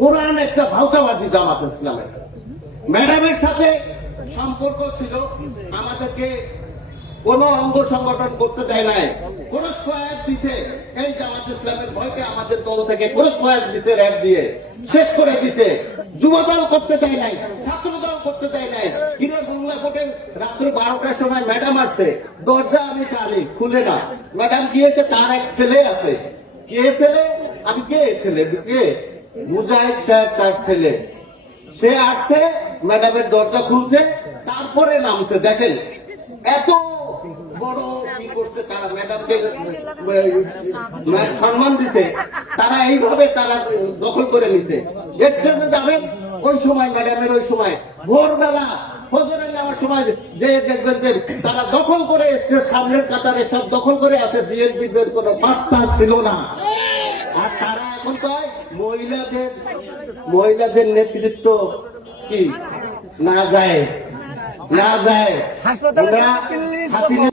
কোরআন একটা ভাওতাবাজি জামাত ইসলামের। ম্যাডামের সাথে সম্পর্ক ছিল, আমাদেরকে কোন অঙ্গ সংগঠন করতে দেয় নাই, কোন সহায়ক দিছে এই জামাত ইসলামের ভয়কে আমাদের দল থেকে কোন সহায়ক দিছে, র্যাব দিয়ে শেষ করে দিছে। যুবদল করতে দেয় নাই, ছাত্রদল করতে দেয় নাই। কিরে বাংলা কোর্টে রাত্র 12টার সময় ম্যাডাম আসছে, দরজা আমি টানি, খুলে না। ম্যাডাম গিয়েছে, তার এক ছেলে আছে। কে ছেলে? আমি কে ছেলে? কে? মুজাহিদ সাহেব তার ছেলে। সে আসছে, ম্যাডামের দরজা খুলছে, তারপরে নামছে। দেখেন এত বড় কি করছে তারা, ম্যাডামকে সম্মান দিছে, তারা এইভাবে তারা দখল করে নিছে। স্টেজে যাবেন ওই সময়, ম্যাডামের ওই সময় ভোরবেলা ফজরে নেওয়ার সময় যে দেখবেন যে তারা দখল করে স্টেজ সামনের কাতারে সব দখল করে আছে। বিএনপিদের কোনো পাত্তা ছিল না। আর তারা এখন কয় মহিলাদের নেতৃত্ব কি না যায়, না যায়। হাসিনা